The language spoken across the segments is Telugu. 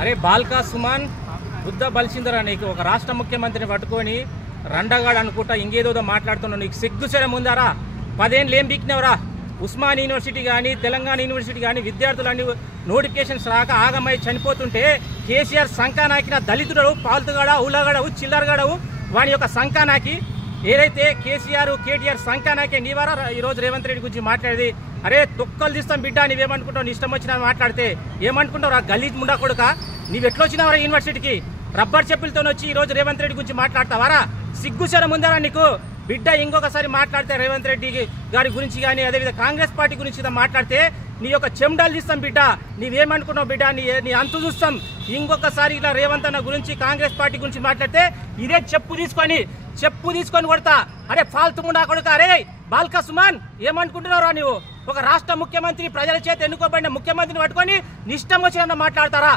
అరే బాల్కా సుమన్ బుద్ధ బలిసిందరా నీకు? ఒక రాష్ట్ర ముఖ్యమంత్రిని పట్టుకొని రండగాడు అనుకుంటా ఇంకేదో మాట్లాడుతున్నావు. నీకు సిగ్గుసరం ఉందారా? 10 ఏళ్ళు ఏం బీక్నవరా? ఉస్మాన్ యూనివర్సిటీ కానీ తెలంగాణ యూనివర్సిటీ కానీ విద్యార్థులన్నీ నోటిఫికేషన్స్ రాక ఆగమై చనిపోతుంటే కేసీఆర్ సంకానాకిన దళితుడు పాల్తుగాడ ఊలగాడవు చిల్లరగాడవు వాని యొక్క సంకానాకి ఏదైతే కేసీఆర్ కేటీఆర్ సంకానాకే నీవారా ఈరోజు రేవంత్ రెడ్డి గురించి మాట్లాడేది? అరే తొక్కలు తీస్తాం బిడ్డ, నీవేమనుకుంటావు? నీ ఇష్టం వచ్చినా మాట్లాడితే ఏమనుకుంటావు రా గలీజ్ ముండా కొడుక? నీవెట్లొచ్చినావరా యూనివర్సిటీకి? రబ్బర్ చెప్పులతో వచ్చి ఈరోజు రేవంత్ రెడ్డి గురించి మాట్లాడతావారా? సిగ్గుశరం ఉందారా నీకు బిడ్డ? ఇంకొకసారి మాట్లాడితే రేవంత్ రెడ్డి గారి గురించి కానీ అదేవిధంగా కాంగ్రెస్ పార్టీ గురించి మాట్లాడితే నీ యొక్క చెండాలు తీస్తాం బిడ్డ. నీవేమనుకున్నావు బిడ్డ? నీ అంతు చూస్తాం. ఇంకొకసారి ఇలా రేవంత్ అన్న గురించి కాంగ్రెస్ పార్టీ గురించి మాట్లాడితే ఇదే చెప్పు తీసుకొని కొడతా. అరే ఫాల్తుముండా కొడుక! అరే బాల్కా సుమన్ ఏమనుకుంటున్నావురా నువ్వు? ఒక రాష్ట్ర ముఖ్యమంత్రి ప్రజల చేత ఎన్నుకోబడిన ముఖ్యమంత్రిని పట్టుకొని నిష్టం వచ్చిన మాట్లాడతారా?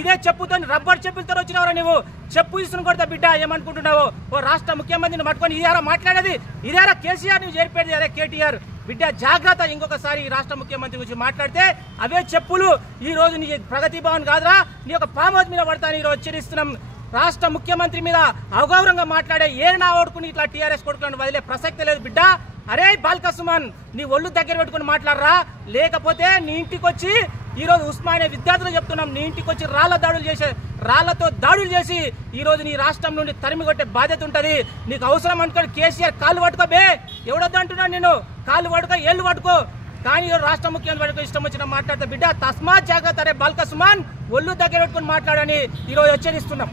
ఇదే చెప్పుతో రబ్బర్ చెప్పులతో వచ్చినవరా నువ్వు? చెప్పు తీసుకుని కొడతా బిడ్డ. ఏమనుకుంటున్నావు? ఓ రాష్ట్ర ముఖ్యమంత్రిని పట్టుకొని ఇదేరా మాట్లాడేది? ఇదేరా కేసీఆర్ నువ్వు చేరిపోయేది? అదే కేటీఆర్ బిడ్డ జాగ్రత్త. ఇంకొకసారి ఈ రాష్ట్ర ముఖ్యమంత్రి గురించి మాట్లాడితే అవే చెప్పులు ఈ రోజు నీ ప్రగతి భవన్ కాదురా, నీ యొక్క ఫామ్ హౌస్ మీద పడతాను ఈరోజు హెచ్చరిస్తున్నాం. రాష్ట్ర ముఖ్యమంత్రి మీద అగౌరవంగా మాట్లాడే ఏ నా ఓడుకుని ఇట్లా టీఆర్ఎస్ కొడుకులను వదిలే ప్రసక్తి లేదు బిడ్డ. అరే బాల్కా సుమన్ నీ ఒళ్ళు దగ్గర పెట్టుకుని మాట్లాడరా, లేకపోతే నీ ఇంటికి వచ్చి ఈరోజు ఉస్మానియా విద్యార్థులు చెప్తున్నాం, నీ ఇంటికి వచ్చి రాళ్లతో దాడులు చేసి ఈరోజు నీ రాష్ట్రం నుండి తరిమి కొట్టే బాధ్యత ఉంటుంది. నీకు అవసరం అనుకోండి కేసీఆర్ కాళ్ళు పట్టుకో బే, ఎవడొద్దు అంటున్నాను నేను. కాళ్ళు పట్టుకో, ఏళ్ళు పట్టుకో, కానీ రాష్ట్ర ముఖ్యమంత్రి పట్టుకో ఇష్టం వచ్చిన మాట్లాడతా బిడ్డ. తస్మాత్ జాగ్రత్త. అరే బాల్కా సుమన్ ఒళ్ళు దగ్గర పెట్టుకుని మాట్లాడని ఈరోజు హెచ్చరిస్తున్నాం.